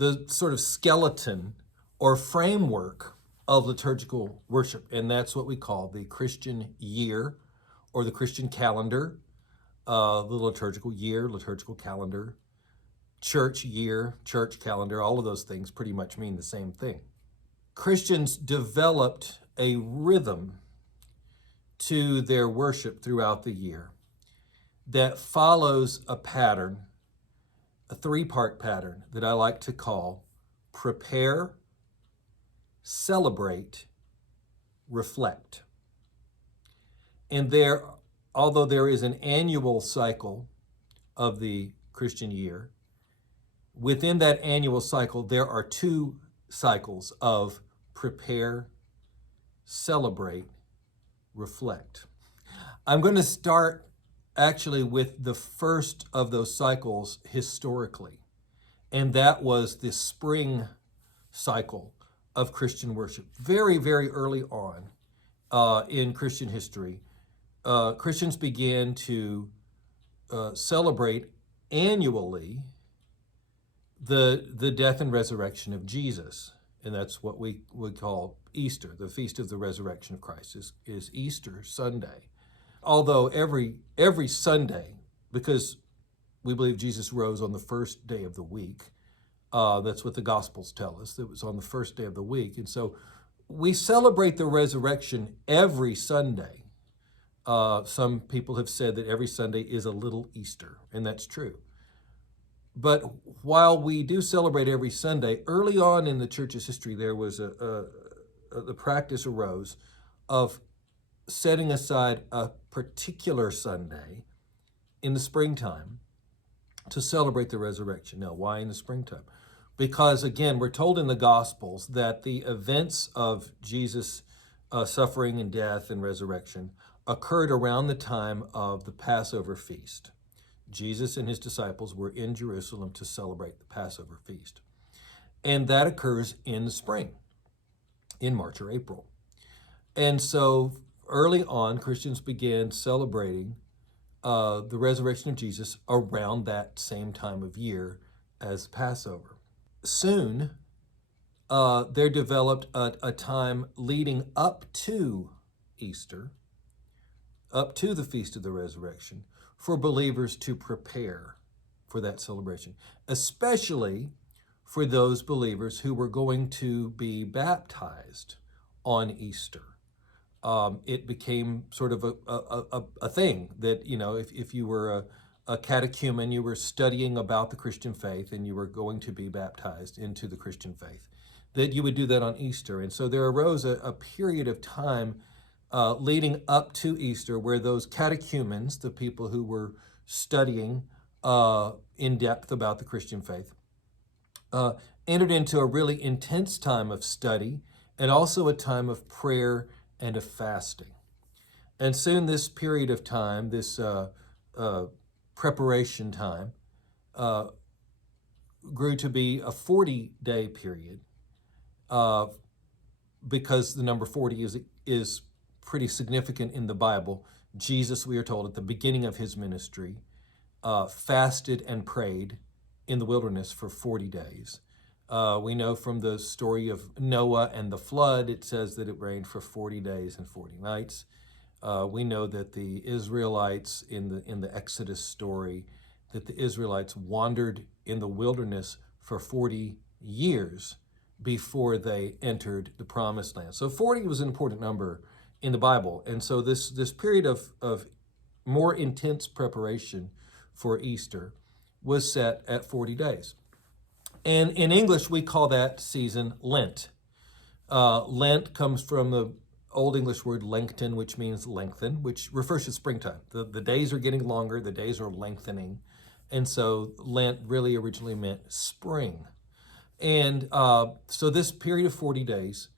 the sort of skeleton or framework of liturgical worship. And that's what we call the Christian year or the Christian calendar, the liturgical year, liturgical calendar, church year, church calendar. All of those things pretty much mean the same thing. Christians developed a rhythm to their worship throughout the year that follows a pattern, a three-part pattern that I like to call prepare, celebrate, reflect. And although there is an annual cycle of the Christian year, within that annual cycle, there are two cycles of prepare, celebrate, reflect. I'm going to start actually with the first of those cycles historically, and that was the spring cycle of Christian worship. Very, very early on in Christian history, Christians began to celebrate annually the death and resurrection of Jesus. And that's what we would call Easter. The Feast of the Resurrection of Christ is Easter Sunday. Although every Sunday, because we believe Jesus rose on the first day of the week, that's what the Gospels tell us. It was on the first day of the week. And so we celebrate the resurrection every Sunday. Some people have said that every Sunday is a little Easter, and that's true. But while we do celebrate every Sunday, early on in the church's history, there was the practice arose of setting aside a particular Sunday in the springtime to celebrate the resurrection. Now, why in the springtime? Because, again, we're told in the Gospels that the events of Jesus' suffering and death and resurrection occurred around the time of the Passover feast. Jesus and his disciples were in Jerusalem to celebrate the Passover feast. And that occurs in the spring, in March or April. And so early on, Christians began celebrating the resurrection of Jesus around that same time of year as Passover. Soon, there developed a time leading up to Easter, up to the Feast of the Resurrection, for believers to prepare for that celebration, especially for those believers who were going to be baptized on Easter. It became sort of a thing that, if you were a catechumen, you were studying about the Christian faith and you were going to be baptized into the Christian faith, that you would do that on Easter. And so there arose a period of time leading up to Easter where those catechumens, the people who were studying in depth about the Christian faith, entered into a really intense time of study and also a time of prayer and of fasting. And soon this period of time, this preparation time, grew to be a 40-day period because the number 40 is pretty significant in the Bible. Jesus, we are told, at the beginning of his ministry, fasted and prayed in the wilderness for 40 days. We know from the story of Noah and the flood, it says that it rained for 40 days and 40 nights. We know that the Israelites in the Exodus story, that the Israelites wandered in the wilderness for 40 years before they entered the promised land. So 40 was an important number in the Bible. And so this period of more intense preparation for Easter was set at 40 days. And in English, we call that season Lent. Lent comes from the Old English word lengthen, which means lengthen, which refers to springtime. The days are getting longer, the days are lengthening. And so Lent really originally meant spring. And so this period of 40 days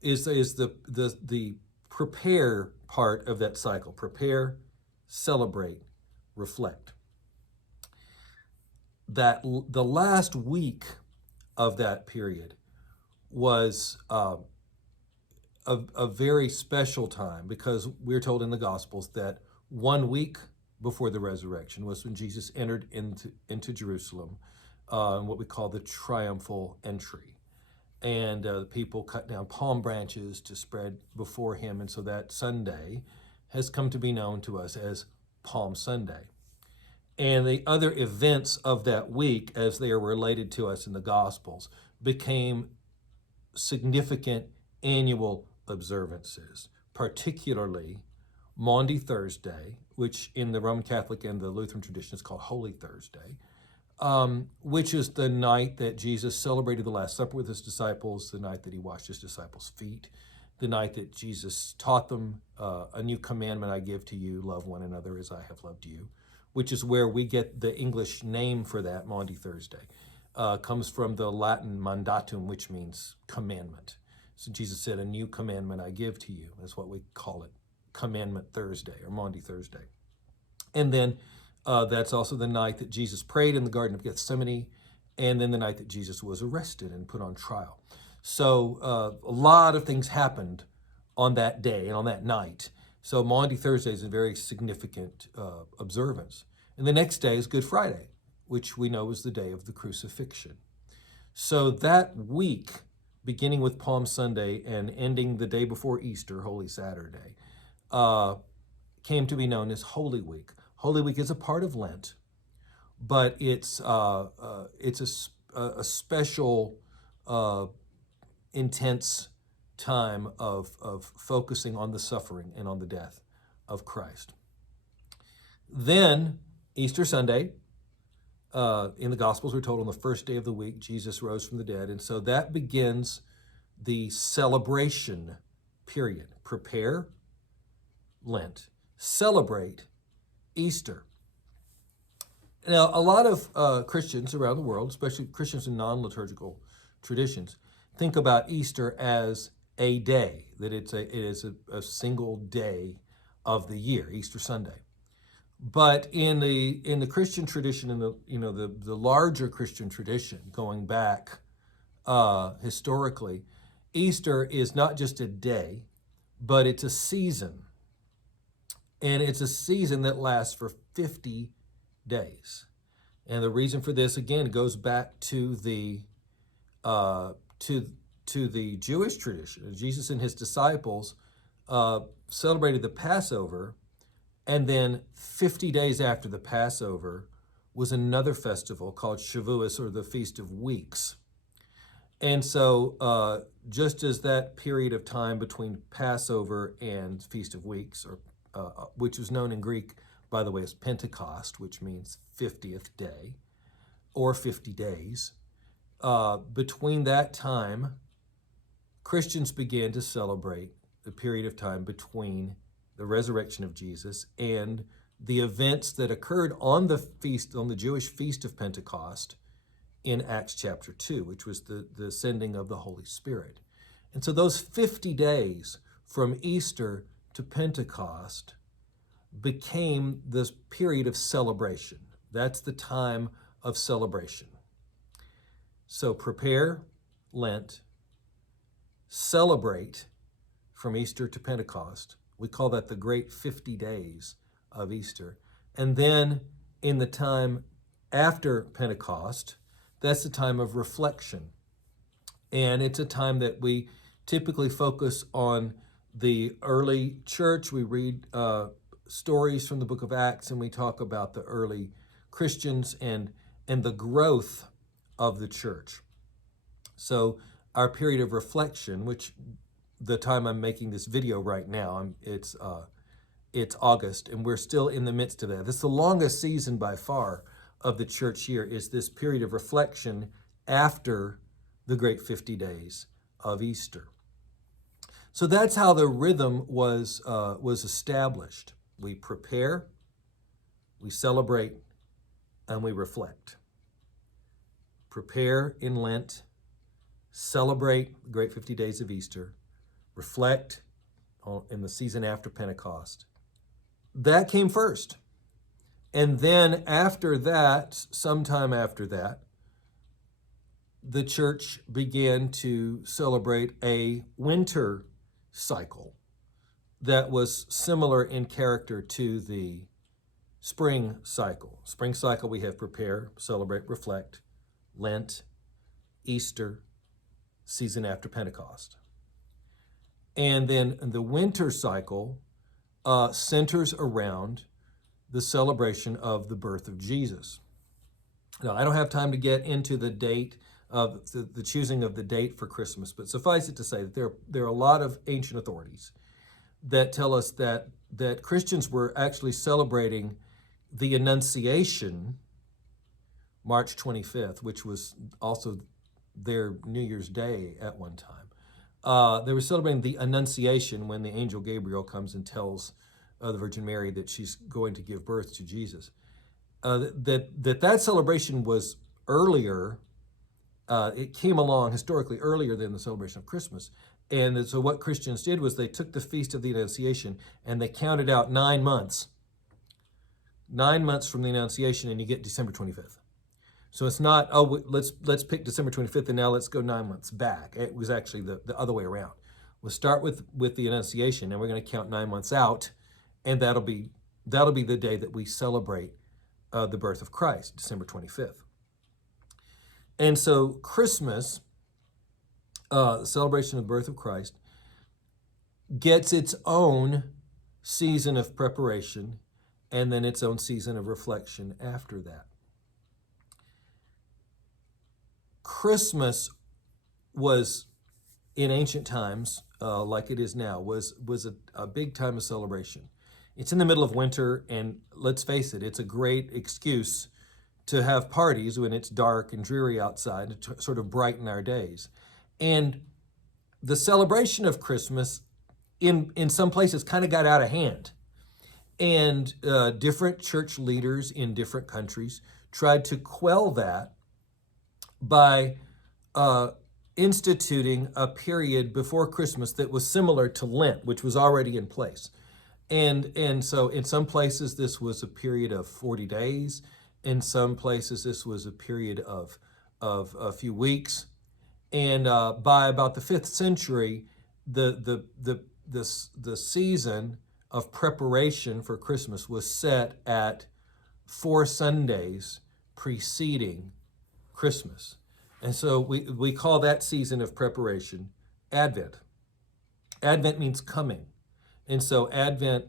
is the prepare part of that cycle. Prepare, celebrate, reflect. That the last week of that period was a very special time, because we're told in the Gospels that 1 week before the resurrection was when Jesus entered into Jerusalem what we call the triumphal entry. And the people cut down palm branches to spread before him. And so that Sunday has come to be known to us as Palm Sunday. And the other events of that week, as they are related to us in the Gospels, became significant annual observances, particularly Maundy Thursday, which in the Roman Catholic and the Lutheran tradition is called Holy Thursday, which is the night that Jesus celebrated the Last Supper with his disciples, the night that he washed his disciples' feet, the night that Jesus taught them, a new commandment I give to you, love one another as I have loved you, which is where we get the English name for that, Maundy Thursday. Comes from the Latin mandatum, which means commandment. So Jesus said, a new commandment I give to you. That's what we call it, Commandment Thursday or Maundy Thursday. And then that's also the night that Jesus prayed in the Garden of Gethsemane, and then the night that Jesus was arrested and put on trial. So a lot of things happened on that day and on that night. So Maundy Thursday is a very significant observance. And the next day is Good Friday, which we know is the day of the crucifixion. So that week, beginning with Palm Sunday and ending the day before Easter, Holy Saturday, came to be known as Holy Week. Holy Week is a part of Lent, but it's a special, intense time of focusing on the suffering and on the death of Christ. Then Easter Sunday, in the Gospels, we're told on the first day of the week, Jesus rose from the dead. And so that begins the celebration period. Prepare, Lent. Celebrate, Easter. Now, a lot of Christians around the world, especially Christians in non-liturgical traditions, think about Easter as a day, that it is a single day of the year, Easter Sunday. But in the Christian tradition, in the larger Christian tradition, going back historically, Easter is not just a day, but it's a season. And it's a season that lasts for 50 days. And the reason for this, again, goes back to the Jewish tradition. Jesus and his disciples celebrated the Passover, and then 50 days after the Passover was another festival called Shavuos, or the Feast of Weeks. And so just as that period of time between Passover and Feast of Weeks, or which was known in Greek, by the way, as Pentecost, which means 50th day, or 50 days, between that time, Christians began to celebrate the period of time between the resurrection of Jesus and the events that occurred on the Jewish Feast of Pentecost in Acts chapter 2, which was the sending of the Holy Spirit. And so those 50 days from Easter to Pentecost became this period of celebration. That's the time of celebration. So prepare, Lent, celebrate from Easter to Pentecost. We call that the great 50 days of Easter. And then in the time after Pentecost, that's the time of reflection. And it's a time that we typically focus on the early church. We read stories from the book of Acts, and we talk about the early Christians and the growth of the church. So our period of reflection, which the time I'm making this video right now, it's August, and we're still in the midst of that. This is the longest season by far of the church year, is this period of reflection after the great 50 days of Easter. So that's how the rhythm was established. We prepare, we celebrate, and we reflect. Prepare in Lent, celebrate the great 50 days of Easter, reflect in the season after Pentecost. That came first. And then after that, sometime after that, the church began to celebrate a winter cycle that was similar in character to the spring cycle. Spring cycle, we have prepare, celebrate, reflect. Lent, Easter, season after Pentecost. And then the winter cycle centers around the celebration of the birth of Jesus. Now, I don't have time to get into the date of the choosing of the date for Christmas, but suffice it to say that there are a lot of ancient authorities that tell us that Christians were actually celebrating the Annunciation March 25th, which was also their New Year's Day at one time. They were celebrating the Annunciation when the angel Gabriel comes and tells the Virgin Mary that she's going to give birth to Jesus. That celebration was earlier. It came along historically earlier than the celebration of Christmas. And so what Christians did was they took the Feast of the Annunciation and they counted out 9 months. 9 months from the Annunciation, and you get December 25th. So it's not, oh, let's pick December 25th and now let's go 9 months back. It was actually the other way around. We'll start with the Annunciation, and we're going to count 9 months out, and that'll be the day that we celebrate the birth of Christ, December 25th. And so Christmas, the celebration of the birth of Christ, gets its own season of preparation and then its own season of reflection after that. Christmas was, in ancient times, like it is now, was a big time of celebration. It's in the middle of winter, and let's face it, it's a great excuse to have parties when it's dark and dreary outside to sort of brighten our days. And the celebration of Christmas in some places kind of got out of hand. And different church leaders in different countries tried to quell that by instituting a period before Christmas that was similar to Lent, which was already in place. And so in some places this was a period of 40 days. In some places this was a period of a few weeks. And by about the 5th century, the season of preparation for Christmas was set at 4 Sundays preceding Christmas. And so we call that season of preparation Advent. Advent means coming. And so Advent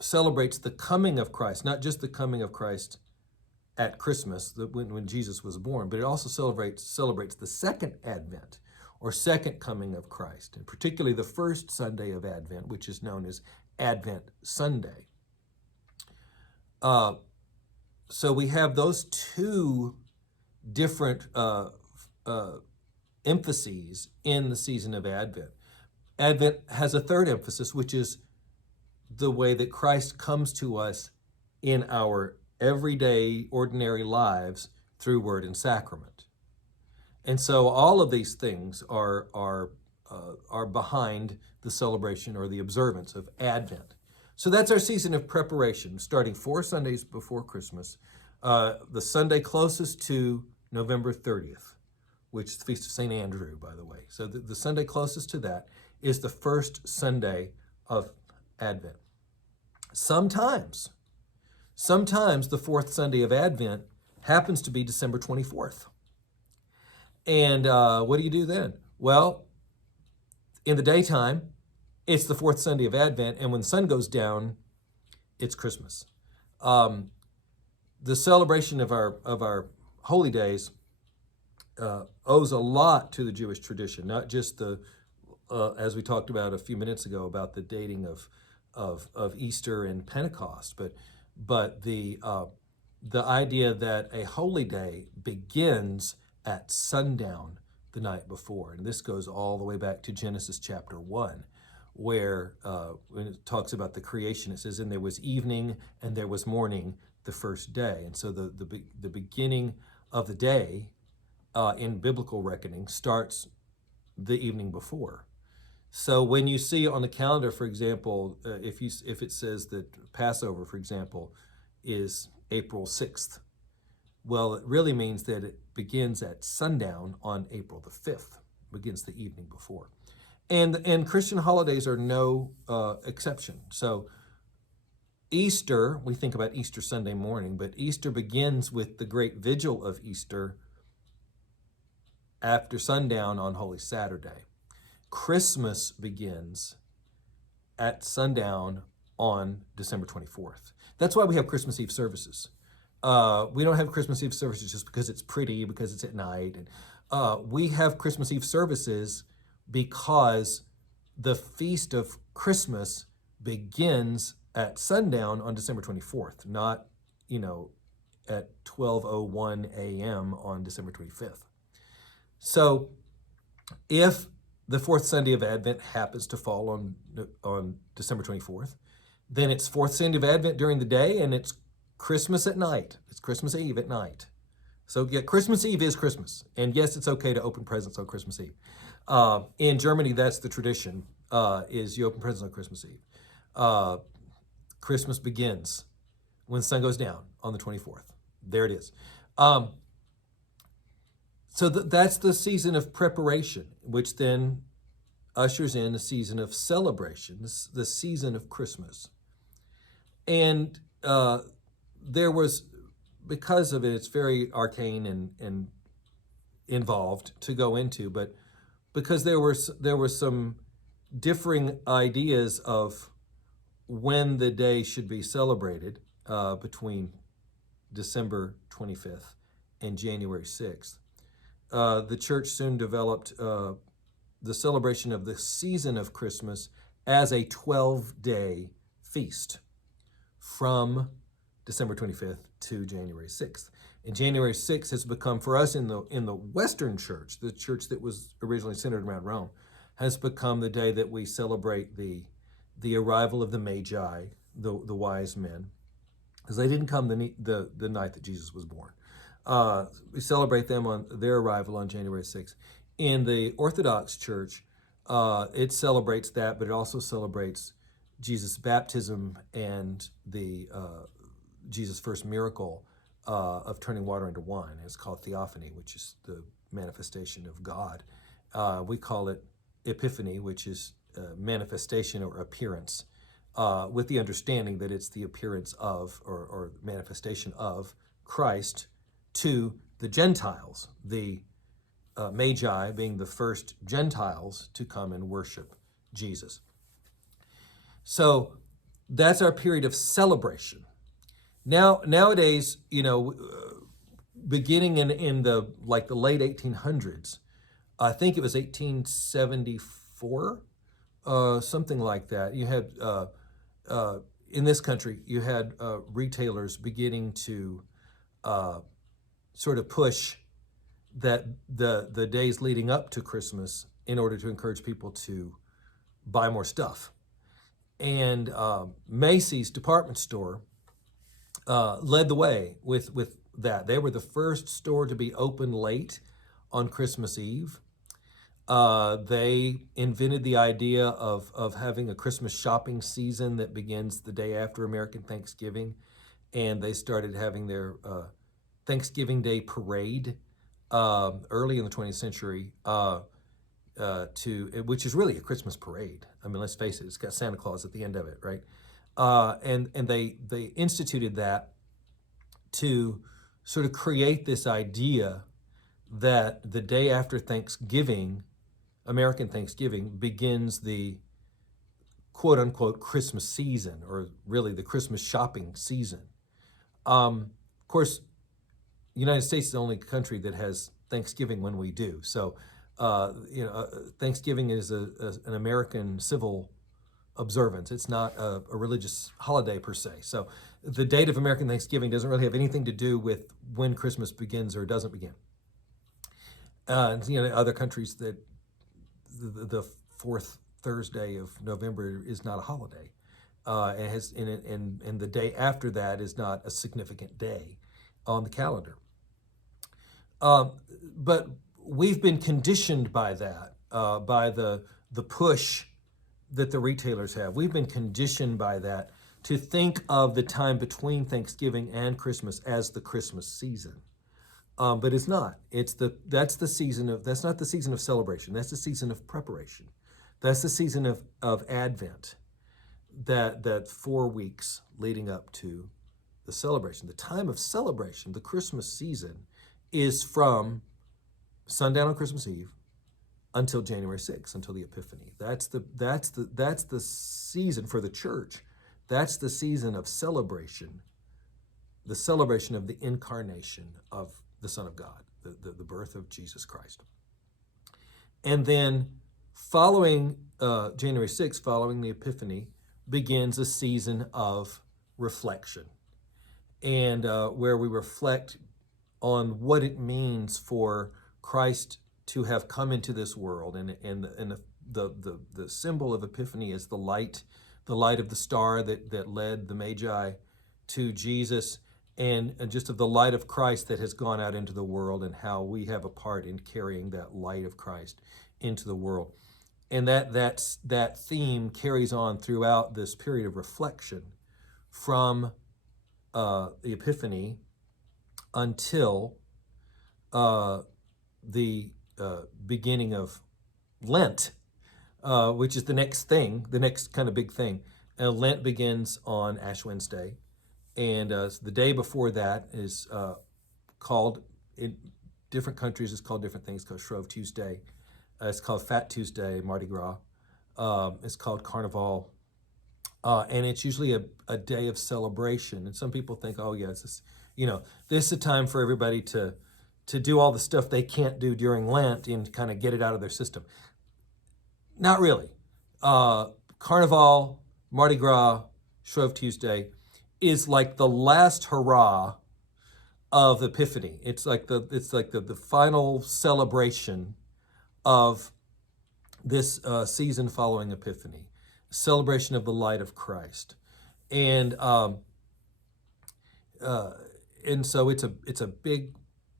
celebrates the coming of Christ, not just the coming of Christ at Christmas, when Jesus was born, but it also celebrates the second Advent, or second coming of Christ, and particularly the first Sunday of Advent, which is known as Advent Sunday. So we have those two different emphases in the season of Advent. Advent has a third emphasis, which is the way that Christ comes to us in our everyday, ordinary lives through word and sacrament. And so all of these things are behind the celebration or the observance of Advent. So that's our season of preparation, starting 4 Sundays before Christmas. The Sunday closest to November 30th, which is the Feast of St. Andrew, by the way. So the Sunday closest to that is the first Sunday of Advent. Sometimes the 4th Sunday of Advent happens to be December 24th. And what do you do then? Well, in the daytime, it's the 4th Sunday of Advent, and when the sun goes down, it's Christmas. The celebration of our holy days owes a lot to the Jewish tradition, not just as we talked about a few minutes ago about the dating of Easter and Pentecost, but the idea that a holy day begins at sundown the night before. And this goes all the way back to Genesis chapter 1, where when it talks about the creation, it says, and there was evening and there was morning the first day. And so the beginning of the day in biblical reckoning starts the evening before. So when you see on the calendar, for example, if it says that Passover, for example, is April 6th, well, it really means that it begins at sundown on April the 5th, begins the evening before. And Christian holidays are no exception. So Easter, we think about Easter Sunday morning, but Easter begins with the great vigil of Easter after sundown on Holy Saturday. Christmas begins at sundown on December 24th. That's why we have Christmas Eve services. We don't have Christmas Eve services just because it's pretty, because it's at night. We have Christmas Eve services because the feast of Christmas begins at sundown on December 24th, not, at 12:01 a.m. on December 25th. So if the fourth Sunday of Advent happens to fall on December 24th, then it's fourth Sunday of Advent during the day, and it's Christmas at night. It's Christmas Eve at night. So yeah, Christmas Eve is Christmas. And yes, it's okay to open presents on Christmas Eve. In Germany, that's the tradition, is you open presents on Christmas Eve. Christmas begins when the sun goes down on the 24th. There it is. So that's the season of preparation, which then ushers in a season of celebration, the season of Christmas. And there was, because of it, it's very arcane and involved to go into, but because there were some differing ideas of when the day should be celebrated between December 25th and January 6th. The church soon developed the celebration of the season of Christmas as a 12-day feast from December 25th to January 6th. And January 6th has become, for us in the Western church, the church that was originally centered around Rome, has become the day that we celebrate the arrival of the Magi, the wise men, because they didn't come the night that Jesus was born. We celebrate them on their arrival on January 6th. In the Orthodox Church, it celebrates that, but it also celebrates Jesus' baptism and the Jesus' first miracle of turning water into wine. It's called Theophany, which is the manifestation of God. We call it Epiphany, which is manifestation or appearance, with the understanding that it's the appearance of or manifestation of Christ to the Gentiles, the Magi being the first Gentiles to come and worship Jesus. So that's our period of celebration. Nowadays, beginning in the late 1800s, I think it was 1874, something like that. You had in this country, you had retailers beginning to sort of push that the days leading up to Christmas in order to encourage people to buy more stuff. And Macy's department store led the way with that. They were the first store to be open late on Christmas Eve. They invented the idea of having a Christmas shopping season that begins the day after American Thanksgiving, and they started having their Thanksgiving Day parade early in the 20th century, which is really a Christmas parade. I mean, let's face it, it's got Santa Claus at the end of it, right? And they instituted that to sort of create this idea that the day after Thanksgiving, American Thanksgiving, begins the quote-unquote Christmas season, or really the Christmas shopping season. Of course, the United States is the only country that has Thanksgiving when we do. So, Thanksgiving is an American civil observance. It's not a religious holiday per se. So the date of American Thanksgiving doesn't really have anything to do with when Christmas begins or doesn't begin. Other countries that the fourth Thursday of November is not a holiday. And the day after that is not a significant day on the calendar. But we've been conditioned by that, by the push that the retailers have. We've been conditioned by that to think of the time between Thanksgiving and Christmas as the Christmas season. But it's not. That's not the season of celebration. That's the season of preparation. That's the season of Advent. that 4 weeks leading up to the celebration, the time of celebration, the Christmas season, is from sundown on Christmas Eve until January 6th, until the Epiphany. That's the season for the church. That's the season of celebration, the celebration of the incarnation of the Son of God, the birth of Jesus Christ. And then following January 6th, following the Epiphany, begins a season of reflection, and where we reflect on what it means for Christ to have come into this world. And the symbol of Epiphany is the light of the star that led the Magi to Jesus, and just of the light of Christ that has gone out into the world, and how we have a part in carrying that light of Christ into the world. And that theme carries on throughout this period of reflection from the Epiphany until the beginning of Lent, which is the next kind of big thing. Lent begins on Ash Wednesday, and the day before that is called, in different countries, it's called different things. It's called Shrove Tuesday. It's called Fat Tuesday, Mardi Gras. It's called Carnival. And it's usually a day of celebration. And some people think, oh yeah, this is a time for everybody to do all the stuff they can't do during Lent and kind of get it out of their system. Not really. Carnival, Mardi Gras, Shrove Tuesday is like the last hurrah of Epiphany. It's like the final celebration of this season following Epiphany, celebration of the light of Christ, and so it's a big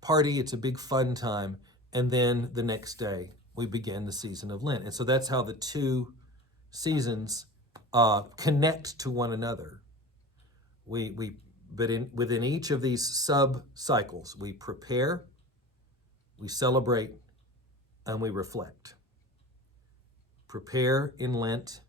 party, it's a big fun time, and then the next day we begin the season of Lent, and so that's how the two seasons connect to one another. Within each of these sub-cycles, we prepare, we celebrate, and we reflect. Prepare in Lent,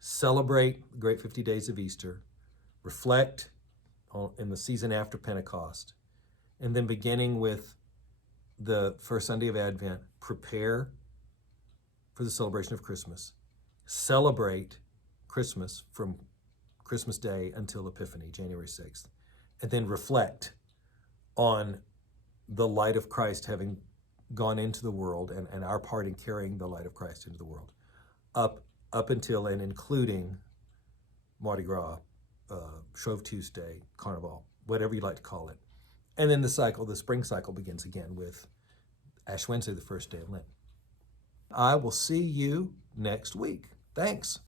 celebrate the great 50 days of Easter, reflect in the season after Pentecost, and then beginning with the first Sunday of Advent, prepare for the celebration of Christmas, celebrate Christmas from Christmas Day until Epiphany, January 6th, and then reflect on the light of Christ having gone into the world, and our part in carrying the light of Christ into the world, up until and including Mardi Gras, Shrove Tuesday, Carnival, whatever you like to call it. And then the spring cycle begins again with Ash Wednesday, the first day of Lent. I will see you next week. Thanks.